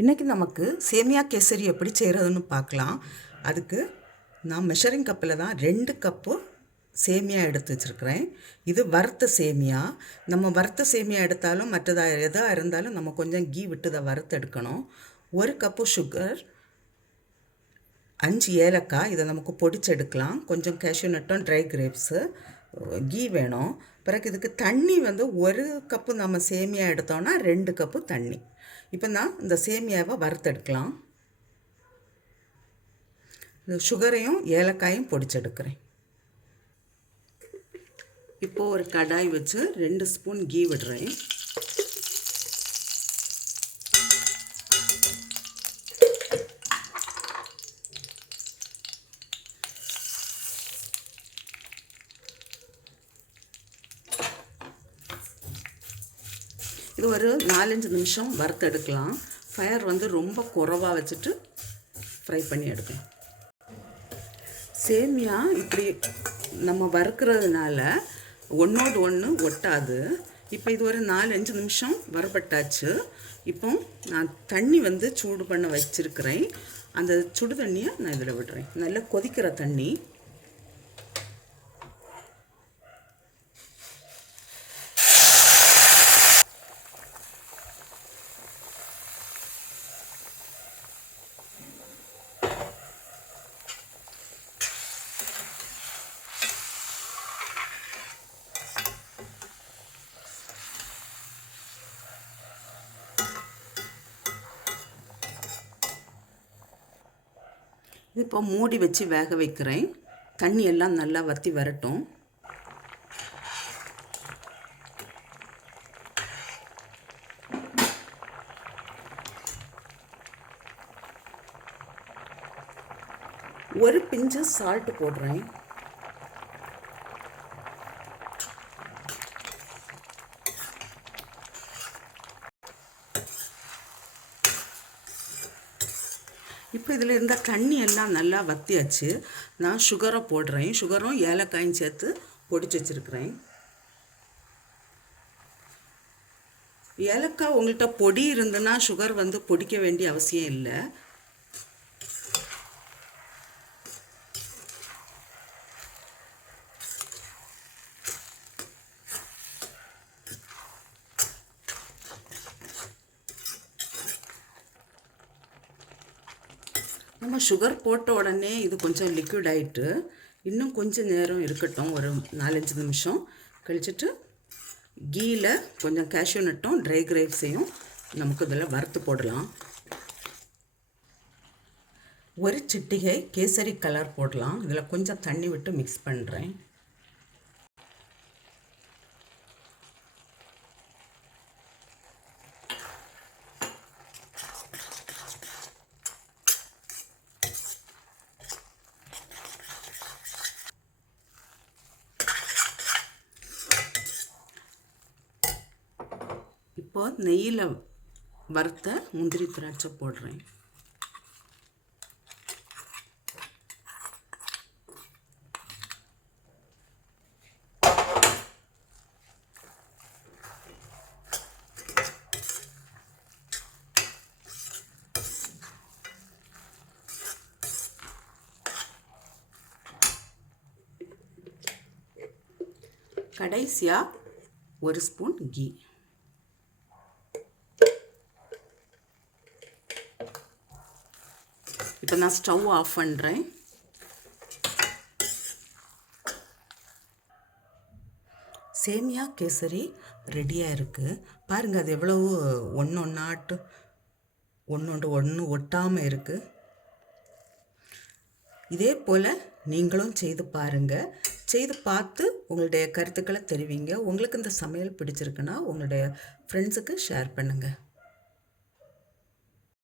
இன்றைக்கி நமக்கு சேமியா கேசரி எப்படி செய்கிறதுன்னு பார்க்கலாம். அதுக்கு நான் மெஷரிங் கப்பில் தான் 2 கப்பு சேமியா எடுத்து வச்சுருக்கிறேன். இது வறுத்த சேமியா. நம்ம வறுத்த சேமியா எடுத்தாலும் மற்றதாக எதாக இருந்தாலும் நம்ம கொஞ்சம் கீ விட்டு அதை வறுத்து எடுக்கணும். 1 கப்பு சுகர், 5 ஏலக்காய், இதை நமக்கு பொடிச்சு எடுக்கலாம். கொஞ்சம் கேஷ்யூ நட்டும் ட்ரை கிரேப்ஸு, கீ வேணும். பிறகு இதுக்கு தண்ணி 1 கப்பு நம்ம சேமியா எடுத்தோன்னா 2 கப்பு தண்ணி. இப்போ நான் இந்த சேமியாவை வறுத்தெடுக்கலாம். இந்த சுகரையும் ஏலக்காயும் பொடிச்செடுக்கிறேன். இப்போது ஒரு கடாய் வச்சு 2 ஸ்பூன் கீ விடுறேன். இது ஒரு 4-5 நிமிஷம் வறுத்தெடுக்கலாம். ஃபயர் ரொம்ப குறைவாக வச்சுட்டு ஃப்ரை பண்ணி எடுக்கலாம். சேமியா இப்படி நம்ம வறுக்கிறதுனால ஒன்றோடு ஒன்று ஒட்டாது. இப்போ இது ஒரு 4-5 நிமிஷம் வறுபட்டாச்சு. இப்போ நான் தண்ணி சூடு பண்ண வச்சுருக்கிறேன். அந்த சுடு தண்ணியை நான் இதில் விடுறேன். நல்லா கொதிக்கிற தண்ணி. இப்போ மூடி வச்சு வேக வைக்கிறேன். தண்ணி எல்லாம் நல்லா வற்றி வரட்டும். ஒரு பிஞ்சு சால்ட் போடுறேன். இப்போ இதில் இருந்த தண்ணி எல்லாம் நல்லா வற்றியாச்சு. நான் சுகரை போடுறேன். சுகரும் ஏலக்காயும் சேர்த்து பொடிச்சு வச்சுருக்கிறேன். ஏலக்காய் உங்கள்கிட்ட பொடி இருந்ததுன்னா சுகர் பொடிக்க வேண்டிய அவசியம் இல்லை. நம்ம சுகர் போட்ட உடனே இது கொஞ்சம் லிக்விட் ஆகிட்டு இன்னும் கொஞ்சம் நேரம் இருக்கட்டும். ஒரு 4-5 நிமிஷம் கழிச்சிட்டு கீயில் கொஞ்சம் கேஷ்யூ நட்டும் ட்ரை கிரேப்ஸையும் நமக்கு இதில் வறுத்து போடலாம். ஒரு சிட்டிகை கேசரி கலர் போடலாம். இதில் கொஞ்சம் தண்ணி விட்டு மிக்ஸ் பண்ணுறேன். இப்போ நெய்யில் வறுத்த முந்திரி திராட்சை போடுறேன். கடைசியாக 1 ஸ்பூன் கீ. இப்போ நான் ஸ்டவ் ஆஃப் பண்ணுறேன். சேமியா கேசரி ரெடியாக இருக்குது. பாருங்கள், அது எவ்வளவு ஒன்று ஒட்டாமல் இருக்குது. இதே போல் நீங்களும் செய்து பாருங்கள். செய்து பார்த்து உங்களுடைய கருத்துக்களை தெரிவிங்க. உங்களுக்கு இந்த சமையல் பிடிச்சிருக்குன்னா உங்களுடைய ஃப்ரெண்ட்ஸுக்கு ஷேர் பண்ணுங்கள்.